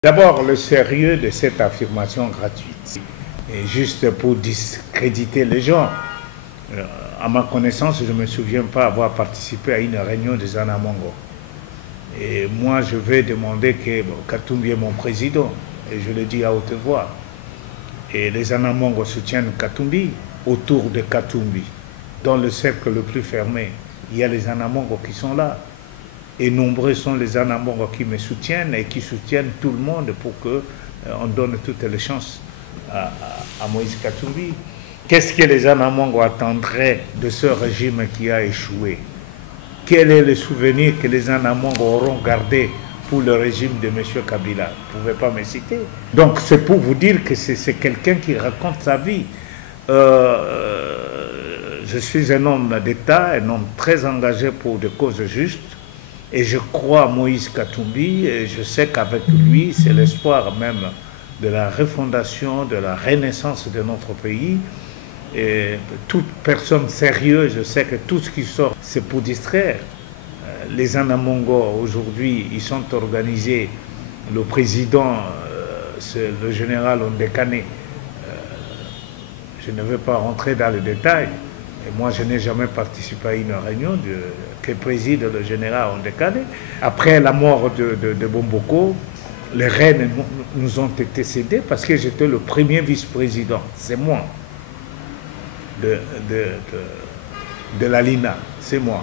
D'abord, le sérieux de cette affirmation gratuite, et juste pour discréditer les gens. À ma connaissance, je ne me souviens pas avoir participé à une réunion des Anamongo. Et moi, je vais demander que Katumbi est mon président, et je le dis à haute voix. Et les Anamongo soutiennent Katumbi. Autour de Katumbi, dans le cercle le plus fermé, il y a les Anamongo qui sont là. Et nombreux sont les Anamongo qui me soutiennent et qui soutiennent tout le monde pour qu'on donne toutes les chances à Moïse Katumbi. Qu'est-ce que les Anamongo attendraient de ce régime qui a échoué? Quel est le souvenir que les Anamongo auront gardé pour le régime de M. Kabila? Vous ne pouvez pas me citer. Donc c'est pour vous dire que c'est quelqu'un qui raconte sa vie. Je suis un homme d'État, un homme très engagé pour des causes justes. Et je crois à Moïse Katumbi, et je sais qu'avec lui, c'est l'espoir même de la refondation, de la renaissance de notre pays. Et toute personne sérieuse, je sais que tout ce qui sort, c'est pour distraire. Les Anamongo, aujourd'hui, ils sont organisés. Le président, c'est le général Ondekane. Je ne vais pas rentrer dans les détails. Et moi, je n'ai jamais participé à une réunion que préside le général Ondekane. Après la mort de Bomboko, les rênes nous ont été cédés parce que j'étais le premier vice-président. C'est moi. De la LINA, c'est moi.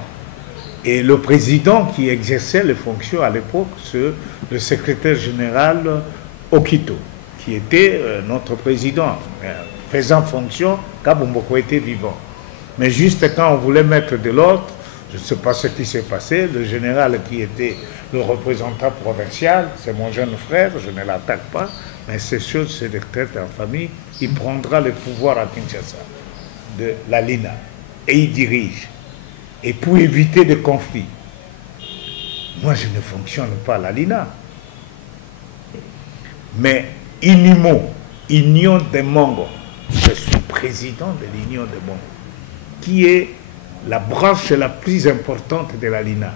Et le président qui exerçait les fonctions à l'époque, c'est le secrétaire général Okito, qui était notre président, faisant fonction quand Bomboko était vivant. Mais juste quand on voulait mettre de l'ordre, je ne sais pas ce qui s'est passé, le général qui était le représentant provincial, c'est mon jeune frère, je ne l'attaque pas, mais c'est sûr, c'est des têtes en famille, il prendra le pouvoir à Kinshasa de la LINA et il dirige. Et pour éviter des conflits, moi je ne fonctionne pas à la LINA, mais INIMO, Union des Mongo, je suis président de l'Union des Mongo, qui est la branche la plus importante de la LINA.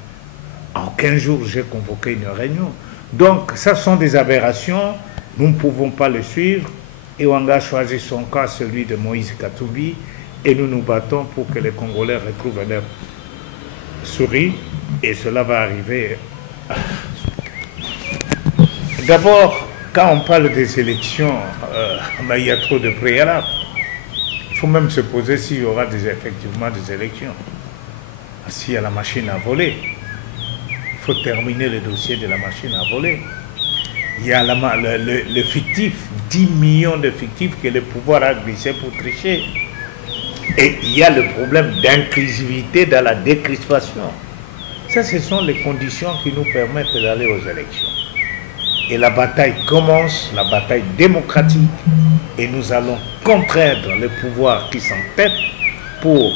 En 15 jours, j'ai convoqué une réunion. Donc, ça sont des aberrations, nous ne pouvons pas le suivre. Et on a choisi son cas, celui de Moïse Katumbi, et nous nous battons pour que les Congolais retrouvent leur souris, et cela va arriver. D'abord, quand on parle des élections, il y a trop de préalables. Il faut même se poser s'il y aura effectivement des élections. S'il y a la machine à voler, il faut terminer le dossier de la machine à voler. Il y a le fictif, 10 millions de fictifs que le pouvoir a glissé pour tricher. Et il y a le problème d'inclusivité dans la décrispation. Ça, ce sont les conditions qui nous permettent d'aller aux élections. Et la bataille commence, la bataille démocratique, et nous allons contraindre le pouvoir qui s'entête pour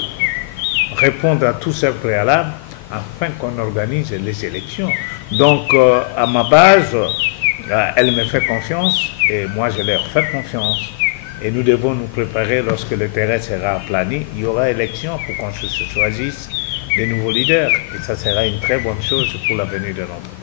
répondre à tous ces préalables afin qu'on organise les élections. Donc, à ma base, elle me fait confiance et moi je leur fais confiance. Et nous devons nous préparer lorsque le terrain sera aplani. Il y aura élection pour qu'on se choisisse des nouveaux leaders. Et ça sera une très bonne chose pour l'avenir de notre pays.